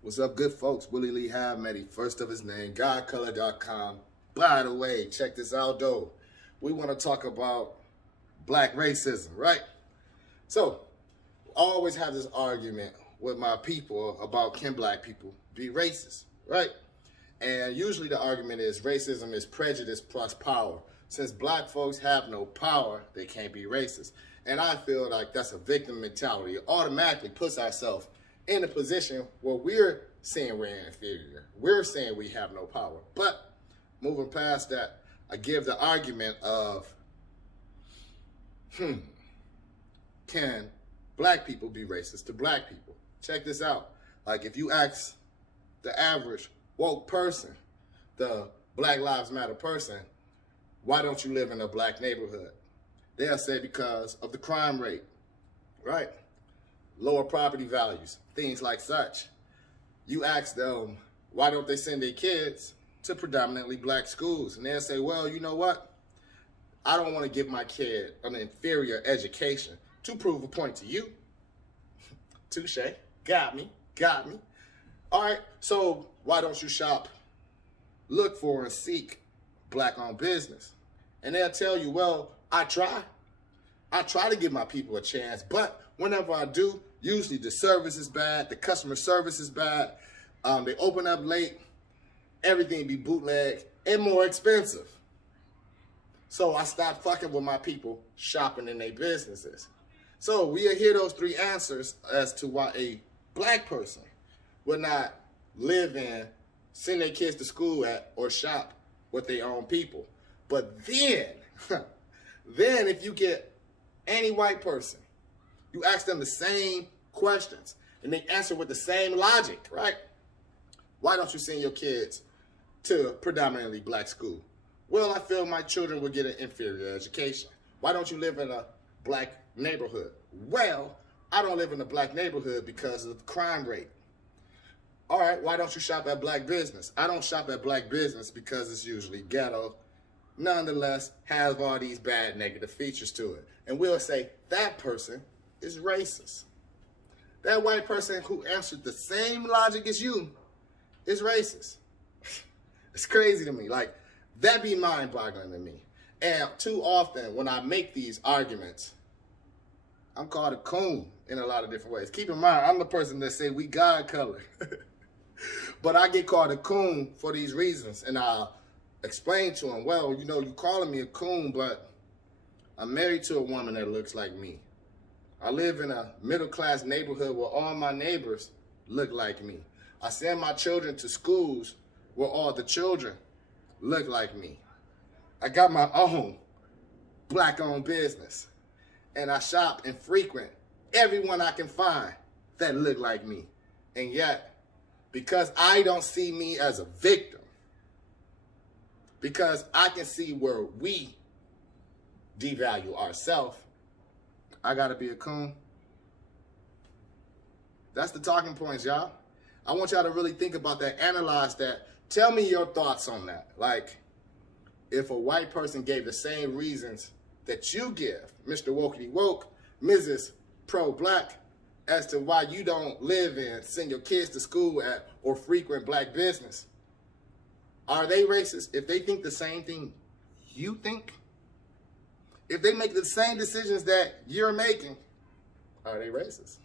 What's up, good folks? Willie Lee Havmedi, first of his name, GodColor.com. By the way, check this out, though. We want to talk about black racism, right? So, I always have this argument with my people about can black people be racist, right? And usually the argument is racism is prejudice plus power. Since black folks have no power, they can't be racist. And I feel like that's a victim mentality. It automatically puts ourselves in a position where we're saying we're inferior. We're saying we have no power. But moving past that, I give the argument of, can black people be racist to black people? Check this out. Like if you ask the average woke person, the Black Lives Matter person, why don't you live in a black neighborhood? They'll say because of the crime rate, right? Lower property values, things like such. You ask them, why don't they send their kids to predominantly black schools? And they'll say, well, you know what? I don't want to give my kid an inferior education to prove a point to you. Touche, got me. All right, so why don't you shop, look for and seek black-owned business? And they'll tell you, well, I try to give my people a chance, but whenever I do, usually the service is bad, the customer service is bad, they open up late, everything be bootleg and more expensive. So I stopped fucking with my people shopping in their businesses. So we'll hear those three answers as to why a black person would not live in, send their kids to school at, or shop with their own people. But then, if you get any white person, you ask them the same questions and they answer with the same logic, right? Why don't you send your kids to predominantly black school? Well, I feel my children will get an inferior education. Why don't you live in a black neighborhood? Well, I don't live in a black neighborhood because of the crime rate. All right, why don't you shop at black business? I don't shop at black business because it's usually ghetto. Nonetheless, has all these bad negative features to it. And we'll say that person is racist. That white person who answered the same logic as you is racist. It's crazy to me. Like, that be mind-boggling to me. And too often, when I make these arguments, I'm called a coon in a lot of different ways. Keep in mind, I'm the person that say we God color. But I get called a coon for these reasons. And I'll explain to them, well, you know, you calling me a coon, but I'm married to a woman that looks like me. I live in a middle-class neighborhood where all my neighbors look like me. I send my children to schools where all the children look like me. I got my own black-owned business. And I shop and frequent everyone I can find that look like me. And yet, because I don't see me as a victim, because I can see where we devalue ourselves, I gotta be a coon. That's the talking points, y'all. I want y'all to really think about that, analyze that. Tell me your thoughts on that. Like, if a white person gave the same reasons that you give, Mr. Wokey Woke, Mrs. Pro-Black, as to why you don't live in, send your kids to school at, or frequent black business, are they racist? If they think the same thing you think, if they make the same decisions that you're making, are they racist?